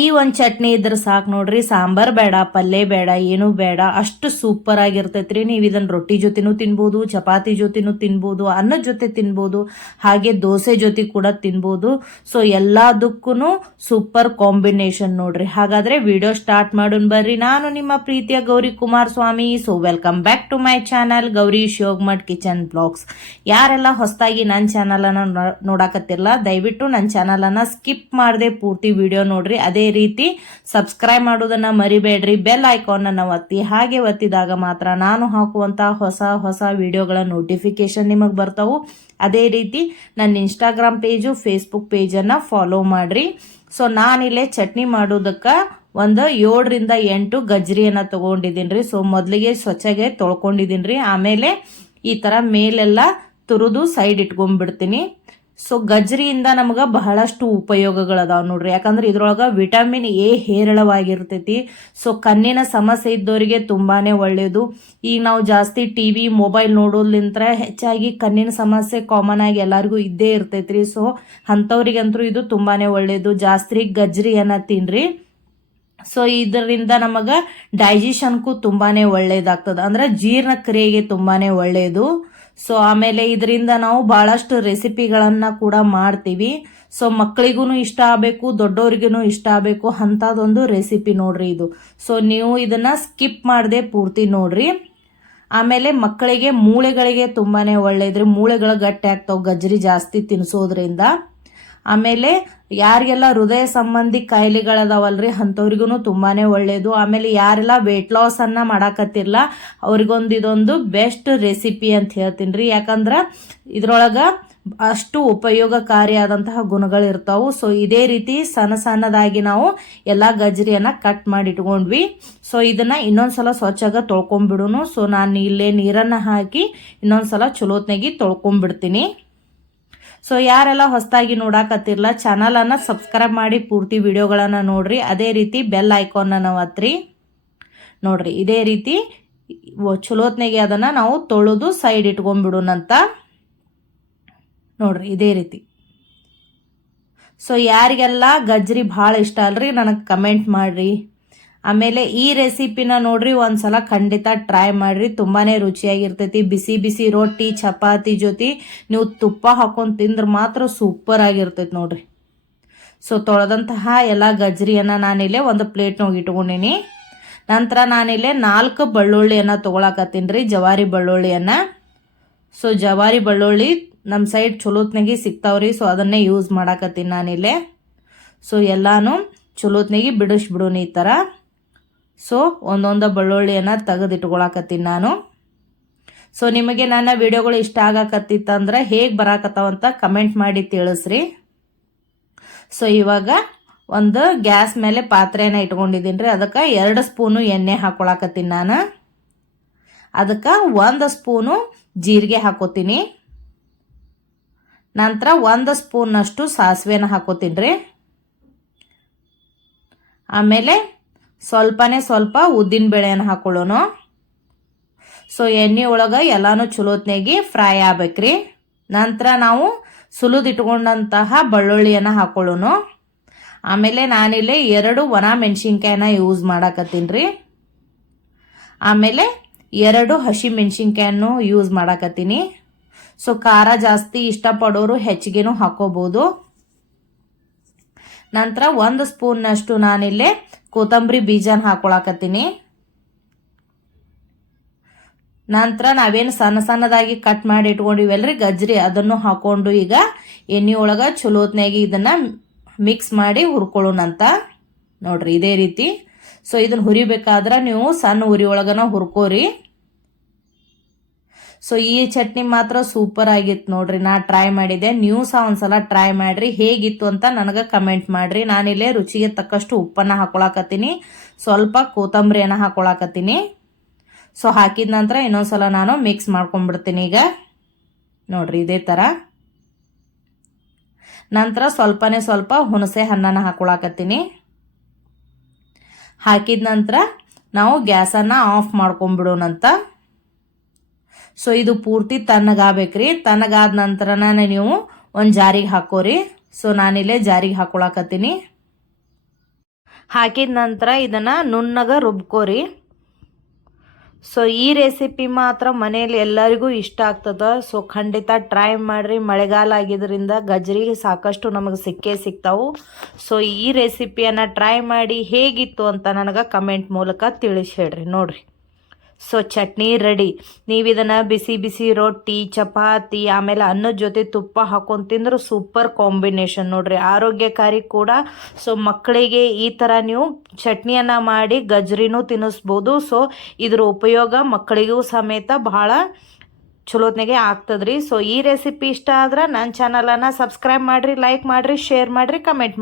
ಈ ಒಂದು ಚಟ್ನಿ ಇದ್ರೆ ಸಾಕು ನೋಡ್ರಿ, ಸಾಂಬಾರ್ ಬೇಡ, ಪಲ್ಯ ಬೇಡ, ಏನೂ ಬೇಡ, ಅಷ್ಟು ಸೂಪರ್ ಆಗಿರ್ತೈತ್ರಿ. ನೀವು ಇದನ್ನ ರೊಟ್ಟಿ ಜೊತೆನೂ ತಿನ್ಬೋದು, ಚಪಾತಿ ಜೊತೆನೂ ತಿನ್ಬೋದು, ಅನ್ನದ ಜೊತೆ ತಿನ್ಬೋದು, ಹಾಗೆ ದೋಸೆ ಜೊತೆ ಕೂಡ ತಿನ್ಬೋದು. ಸೊ ಎಲ್ಲದಕ್ಕೂ ಸೂಪರ್ ಕಾಂಬಿನೇಷನ್ ನೋಡ್ರಿ. ಹಾಗಾದ್ರೆ ವಿಡಿಯೋ ಸ್ಟಾರ್ಟ್ ಮಾಡೋಣ ಬರ್ರಿ. ನಾನು ನಿಮ್ಮ ಪ್ರೀತಿಯ Gowri Kumaraswamy. So welcome back to my channel Gowri Shivamath kitchen blogs. ಯಾರೆಲ್ಲ ಹೊಸದಾಗಿ ನನ್ನ ಚಾನಲ್ ಅನ್ನ ನೋಡಾಕತ್ತಿರಲ್ಲ, ದಯವಿಟ್ಟು ನನ್ನ ಚಾನಲ್ ಅನ್ನ ಸ್ಕಿಪ್ ಮಾಡದೆ ಪೂರ್ತಿ ವಿಡಿಯೋ ನೋಡ್ರಿ. ಅದೇ ರೀತಿ ಸಬ್ಸ್ಕ್ರೈಬ್ ಮಾಡೋದನ್ನ ಮರಿಬೇಡ್ರಿ. ಬೆಲ್ ಐಕಾನ್ ಅನ್ನ ಒತ್ತಿ. ಹಾಗೆ ಒತ್ತಿದಾಗ ಮಾತ್ರ ನಾನು ಹಾಕುವಂತ ಹೊಸ ವಿಡಿಯೋಗಳ ನೋಟಿಫಿಕೇಶನ್ ನಿಮಗೆ ಬರ್ತಾವು. ಅದೇ ರೀತಿ ನನ್ನ ಇನ್ಸ್ಟಾಗ್ರಾಮ್ ಪೇಜು, ಫೇಸ್ಬುಕ್ ಪೇಜನ್ನು ಫಾಲೋ ಮಾಡ್ರಿ. ಸೊ ನಾನಿಲ್ಲೇ ಚಟ್ನಿ ಮಾಡೋದಕ್ಕೆ ಒಂದು 7ರಿಂದ 8 ಗಜ್ರಿಯನ್ನು ತೊಗೊಂಡಿದ್ದೀನಿ ರೀ. ಸೊ ಮೊದಲಿಗೆ ಸ್ವಚ್ಛಗೆ ತೊಳ್ಕೊಂಡಿದ್ದೀನಿ. ಆಮೇಲೆ ಈ ಥರ ಮೇಲೆಲ್ಲ ತುರಿದು ಸೈಡ್ ಇಟ್ಕೊಂಡ್ಬಿಡ್ತೀನಿ. ಸೊ ಗಜ್ರಿಯಿಂದ ನಮ್ಗೆ ಬಹಳಷ್ಟು ಉಪಯೋಗಗಳದಾವ ನೋಡ್ರಿ. ಯಾಕಂದ್ರೆ ಇದ್ರೊಳಗೆ ವಿಟಮಿನ್ ಎ ಹೇರಳವಾಗಿರ್ತೈತಿ. ಸೊ ಕಣ್ಣಿನ ಸಮಸ್ಯೆ ಇದ್ದವರಿಗೆ ತುಂಬಾನೇ ಒಳ್ಳೆಯದು. ಈಗ ನಾವು ಜಾಸ್ತಿ ಟಿವಿ ಮೊಬೈಲ್ ನೋಡೋದ್ಲಿಂತ್ರ ಹೆಚ್ಚಾಗಿ ಕಣ್ಣಿನ ಸಮಸ್ಯೆ ಕಾಮನ್ ಆಗಿ ಎಲ್ಲರಿಗೂ ಇದ್ದೇ ಇರ್ತೈತ್ರಿ. ಸೊ ಅಂಥವ್ರಿಗಂತೂ ಇದು ತುಂಬಾನೇ ಒಳ್ಳೆಯದು. ಜಾಸ್ತಿ ಗಜ್ರಿಯನ್ನ ತಿನ್ರಿ. ಸೊ ಇದರಿಂದ ನಮಗೆ ಡೈಜೆಷನ್ಗೂ ತುಂಬಾನೇ ಒಳ್ಳೇದಾಗ್ತದೆ, ಅಂದ್ರೆ ಜೀರ್ಣಕ್ರಿಯೆಗೆ ತುಂಬಾನೇ ಒಳ್ಳೆಯದು. ಸೊ ಆಮೇಲೆ ಇದರಿಂದ ನಾವು ಬಹಳಷ್ಟು ರೆಸಿಪಿಗಳನ್ನ ಕೂಡ ಮಾಡ್ತೀವಿ. ಸೊ ಮಕ್ಕಳಿಗೂ ಇಷ್ಟ ಆಗಬೇಕು, ದೊಡ್ಡವ್ರಿಗೂ ಇಷ್ಟ ಆಗಬೇಕು ಅಂಥದ್ದೊಂದು ರೆಸಿಪಿ ನೋಡ್ರಿ ಇದು. ಸೊ ನೀವು ಇದನ್ನ ಸ್ಕಿಪ್ ಮಾಡದೆ ಪೂರ್ತಿ ನೋಡ್ರಿ. ಆಮೇಲೆ ಮಕ್ಕಳಿಗೆ ಮೂಳೆಗಳಿಗೆ ತುಂಬಾನೇ ಒಳ್ಳೇದ್ರಿ. ಮೂಳೆಗಳು ಗಟ್ಟಿ ಆಗ್ತಾವ ಗಜ್ರಿ ಜಾಸ್ತಿ ತಿನ್ನಿಸೋದ್ರಿಂದ. ಆಮೇಲೆ ಯಾರಿಗೆಲ್ಲ ಹೃದಯ ಸಂಬಂಧಿ ಕಾಯಿಲೆಗಳದಾವಲ್ರಿ ಅಂಥವ್ರಿಗೂ ತುಂಬಾನೇ ಒಳ್ಳೇದು. ಆಮೇಲೆ ಯಾರೆಲ್ಲ ವೇಟ್ ಲಾಸ್ ಅನ್ನ ಮಾಡಾಕತ್ತಿರಲ್ಲ ಅವ್ರಿಗೊಂದು ಇದೊಂದು ಬೆಸ್ಟ್ ರೆಸಿಪಿ ಅಂತ ಹೇಳ್ತೀನಿ ರೀ. ಯಾಕಂದ್ರೆ ಇದ್ರೊಳಗ ಅಷ್ಟು ಉಪಯೋಗಕಾರಿಯಾದಂತಹ ಗುಣಗಳು ಇರ್ತಾವು. ಸೊ ಇದೇ ರೀತಿ ಸಣ್ಣದಾಗಿ ನಾವು ಎಲ್ಲಾ ಗಜ್ರಿಯನ್ನ ಕಟ್ ಮಾಡಿ ಇಟ್ಕೊಂಡ್ವಿ. ಸೊ ಇದನ್ನ ಇನ್ನೊಂದ್ಸಲ ಸ್ವಚ್ಛಾಗ ತೊಳ್ಕೊಂಡ್ಬಿಡುನು. ಸೊ ನಾನು ಇಲ್ಲೇ ನೀರನ್ನ ಹಾಕಿ ಇನ್ನೊಂದ್ಸಲ ಚಲೋತ್ನಾಗಿ ತೊಳ್ಕೊಂಡ್ಬಿಡ್ತೀನಿ. ಸೊ ಯಾರೆಲ್ಲ ಹೊಸದಾಗಿ ನೋಡಾಕತ್ತಿರಲ್ಲ ಚಾನಲ್ ಅನ್ನ ಸಬ್ಸ್ಕ್ರೈಬ್ ಮಾಡಿ ಪೂರ್ತಿ ವಿಡಿಯೋಗಳನ್ನ ನೋಡ್ರಿ. ಅದೇ ರೀತಿ ಬೆಲ್ ಐಕಾನ್ ಅನ್ನ ಒತ್ರಿ. ನೋಡ್ರಿ ಇದೇ ರೀತಿ ಚಲೋತ್ನೆಗೆ ಅದನ್ನ ನಾವು ತೊಳೆದು ಸೈಡ್ ಇಟ್ಕೊಂಡ್ಬಿಡೋಣಂತ. ನೋಡ್ರಿ ಇದೇ ರೀತಿ. ಸೊ ಯಾರಿಗೆಲ್ಲ ಗಜ್ರಿ ಭಾಳ ಇಷ್ಟ ಅಲ್ರಿ ನನಗೆ ಕಮೆಂಟ್ ಮಾಡ್ರಿ. ಆಮೇಲೆ ಈ ರೆಸಿಪಿನ ನೋಡ್ರಿ ಒಂದ್ಸಲ ಖಂಡಿತ ಟ್ರೈ ಮಾಡ್ರಿ. ತುಂಬಾನೇ ರುಚಿಯಾಗಿರ್ತೈತಿ. ಬಿಸಿ ಬಿಸಿ ರೊಟ್ಟಿ ಚಪಾತಿ ಜೊತೆ ನೀವು ತುಪ್ಪ ಹಾಕೊಂಡು ತಿಂದ್ರೆ ಮಾತ್ರ ಸೂಪರ್ ಆಗಿರ್ತೈತಿ ನೋಡ್ರಿ. ಸೊ ತೊಳೆದಂತಹ ಎಲ್ಲ ಗಜ್ರಿಯನ್ನ ನಾನಿಲ್ಲೇ ಒಂದು ಪ್ಲೇಟ್ನಾಗ ಇಟ್ಕೊಂಡಿನಿ. ನಂತರ ನಾನಿಲ್ಲೇ 4 ಬೆಳ್ಳುಳ್ಳಿಯನ್ನ ತೊಗೊಳಕತ್ತೀನಿ ರೀ, ಜವಾರಿ ಬೆಳ್ಳುಳ್ಳಿಯನ್ನ. ಸೊ ಜವಾರಿ ಬೆಳ್ಳುಳ್ಳಿ ನಮ್ಮ ಸೈಡ್ ಚಲೋತ್ನಾಗಿ ಸಿಗ್ತಾವ್ರಿ. ಸೊ ಅದನ್ನೇ ಯೂಸ್ ಮಾಡಾಕತ್ತೀನಿ ನಾನಿಲ್ಲೇ. ಸೊ ಎಲ್ಲಾನು ಚಲೋತ್ನಾಗಿ ಬಿಡಿಸ್ಬಿಡೋಣ ಈ ಥರ. ಸೊ ಒಂದೊಂದು ಬೆಳ್ಳುಳ್ಳಿಯನ್ನ ತೆಗೆದಿಟ್ಕೊಳಕತ್ತೀನಿ ನಾನು. ಸೊ ನಿಮಗೆ ನನ್ನ ವಿಡಿಯೋಗಳು ಇಷ್ಟ ಆಗಾಕತ್ತಿತ್ತಂದ್ರೆ ಹೇಗೆ ಬರಾಕತ್ತಾವಂತ ಕಮೆಂಟ್ ಮಾಡಿ ತಿಳಿಸ್ರಿ. ಸೊ ಇವಾಗ ಒಂದು ಗ್ಯಾಸ್ ಮೇಲೆ ಪಾತ್ರೆನ ಇಟ್ಕೊಂಡಿದ್ದೀನಿ ರೀ. ಅದಕ್ಕೆ 2 ಸ್ಪೂನು ಎಣ್ಣೆ ಹಾಕೊಳಕತ್ತೀನಿ ನಾನು. ಅದಕ್ಕೆ 1 ಸ್ಪೂನು ಜೀರಿಗೆ ಹಾಕೋತೀನಿ. ನಂತರ 1 ಸ್ಪೂನ್ನಷ್ಟು ಸಾಸಿವೆನ ಹಾಕೋತೀನಿ ರೀ. ಆಮೇಲೆ ಸ್ವಲ್ಪ ಉದ್ದಿನ ಬೇಳೆಯನ್ನು ಹಾಕೊಳ್ಳೋಣ. ಸೊ ಎಣ್ಣೆ ಒಳಗೆ ಎಲ್ಲಾನು ಚಲೋತ್ನಾಗಿ ಫ್ರೈ ಆಗ್ಬೇಕ್ರಿ. ನಂತರ ನಾವು ಸುಲಿದಿಟ್ಕೊಂಡಂತಹ ಬೆಳ್ಳುಳ್ಳಿಯನ್ನು ಹಾಕೊಳ್ಳೋಣ. ಆಮೇಲೆ ನಾನಿಲ್ಲಿ 2 ಒಣ ಮೆಣಸಿನ್ಕಾಯಿನ ಯೂಸ್ ಮಾಡಾಕತ್ತೀನಿ ರೀ. ಆಮೇಲೆ 2 ಹಸಿ ಮೆಣಸಿನ್ಕಾಯನ್ನು ಯೂಸ್ ಮಾಡಾಕತ್ತೀನಿ. ಸೊ ಖಾರ ಜಾಸ್ತಿ ಇಷ್ಟಪಡೋರು ಹೆಚ್ಚಿಗೆನೂ ಹಾಕೋಬಹುದು. ನಂತರ 1 ಸ್ಪೂನ್ನಷ್ಟು ನಾನಿಲ್ಲೇ ಕೊತ್ತಂಬರಿ ಬೀಜನ ಹಾಕೊಳಕತ್ತೀನಿ. ನಂತರ ನಾವೇನು ಸಣ್ಣದಾಗಿ ಕಟ್ ಮಾಡಿ ಇಟ್ಕೊಂಡಿವಲ್ರಿ ಗಜ್ರಿ ಅದನ್ನು ಹಾಕೊಂಡು ಈಗ ಎಣ್ಣೆ ಒಳಗ ಚಲೋತ್ನಾಗಿ ಇದನ್ನ ಮಿಕ್ಸ್ ಮಾಡಿ ಹುರ್ಕೊಳ್ಳೋಣಂತ. ನೋಡ್ರಿ ಇದೇ ರೀತಿ. ಸೊ ಇದನ್ನ ಹುರಿಬೇಕಾದ್ರೆ ನೀವು ಸಣ್ಣ ಉರಿ ಒಳಗನ ಹುರ್ಕೋರಿ. ಸೊ ಈ ಚಟ್ನಿ ಮಾತ್ರ ಸೂಪರ್ ಆಗಿತ್ತು ನೋಡ್ರಿ. ನಾ ಟ್ರೈ ಮಾಡಿದೆ, ನೀವು ಸಹ ಒಂದ್ಸಲ ಟ್ರೈ ಮಾಡ್ರಿ. ಹೇಗಿತ್ತು ಅಂತ ನನಗೆ ಕಮೆಂಟ್ ಮಾಡ್ರಿ. ನಾನಿಲ್ಲೇ ರುಚಿಗೆ ತಕ್ಕಷ್ಟು ಉಪ್ಪನ್ನ ಹಾಕೊಳಕತ್ತೀನಿ, ಸ್ವಲ್ಪ ಕೊತ್ತಂಬರಿಯನ್ನ ಹಾಕೊಳಕತ್ತೀನಿ. ಸೊ ಹಾಕಿದ ನಂತರ ಇನ್ನೊಂದ್ಸಲ ನಾನು ಮಿಕ್ಸ್ ಮಾಡ್ಕೊಂಡ್ಬಿಡ್ತೀನಿ ಈಗ. ನೋಡ್ರಿ ಇದೇ ತರ. ನಂತರ ಸ್ವಲ್ಪ ಹುಣಸೆ ಹಣ್ಣನ್ನ ಹಾಕೊಳಕತ್ತೀನಿ. ಹಾಕಿದ ನಂತರ ನಾವು ಗ್ಯಾಸನ್ನ ಆಫ್ ಮಾಡ್ಕೊಂಡ್ಬಿಡೋಣಂತ. ಸೊ ಇದು ಪೂರ್ತಿ ತಣ್ಣಗಾಗಬೇಕ್ರಿ. ತಣ್ಣಗಾದ ನಂತರನ ನೀವು ಒಂದು ಜಾರಿಗೆ ಹಾಕೋರಿ. ಸೊ ನಾನಿಲ್ಲೇ ಜಾರಿಗೆ ಹಾಕೊಳಕತ್ತೀನಿ. ಹಾಕಿದ ನಂತರ ಇದನ್ನು ನುಣ್ಣಗೆ ರುಬ್ಕೋರಿ. ಸೊ ಈ ರೆಸಿಪಿ ಮಾತ್ರ ಮನೇಲಿ ಎಲ್ಲರಿಗೂ ಇಷ್ಟ ಆಗ್ತದೆ. ಸೊ ಖಂಡಿತ ಟ್ರೈ ಮಾಡಿರಿ. ಮಳೆಗಾಲ ಆಗಿದ್ದರಿಂದ ಗಜ್ರಿ ಸಾಕಷ್ಟು ನಮಗೆ ಸಿಗ್ತಾವು. ಸೊ ಈ ರೆಸಿಪಿಯನ್ನು ಟ್ರೈ ಮಾಡಿ ಹೇಗಿತ್ತು ಅಂತ ನನಗೆ ಕಮೆಂಟ್ ಮೂಲಕ ತಿಳಿಸಿ ಹೇಳ್ರಿ. ನೋಡಿರಿ, ಸೊ ಚಟ್ನಿ ರೆಡಿ. ನೀವು ಇದನ್ನು ಬಿಸಿ ಬಿಸಿ ರೊಟ್ಟಿ, ಚಪಾತಿ, ಆಮೇಲೆ ಅನ್ನದ ಜೊತೆ ತುಪ್ಪ ಹಾಕೊಂಡು ತಿಂದ್ರೆ ಸೂಪರ್ ಕಾಂಬಿನೇಷನ್ ನೋಡ್ರಿ, ಆರೋಗ್ಯಕಾರಿ ಕೂಡ. ಸೊ ಮಕ್ಕಳಿಗೆ ಈ ಥರ ನೀವು ಚಟ್ನಿಯನ್ನು ಮಾಡಿ ಗಜ್ರಿನೂ ತಿನ್ನಿಸ್ಬೋದು. ಸೊ ಇದ್ರ ಉಪಯೋಗ ಮಕ್ಕಳಿಗೂ ಸಮೇತ ಬಹಳ ಚಲೋತ್ನಾಗೆ ಆಗ್ತದ್ರಿ. ಸೊ ಈ ರೆಸಿಪಿ ಇಷ್ಟ ಆದ್ರೆ ನನ್ನ ಚಾನಲನ್ನು ಸಬ್ಸ್ಕ್ರೈಬ್ ಮಾಡಿರಿ, ಲೈಕ್ ಮಾಡಿರಿ, ಶೇರ್ ಮಾಡಿರಿ, ಕಮೆಂಟ್ ಮಾಡಿ.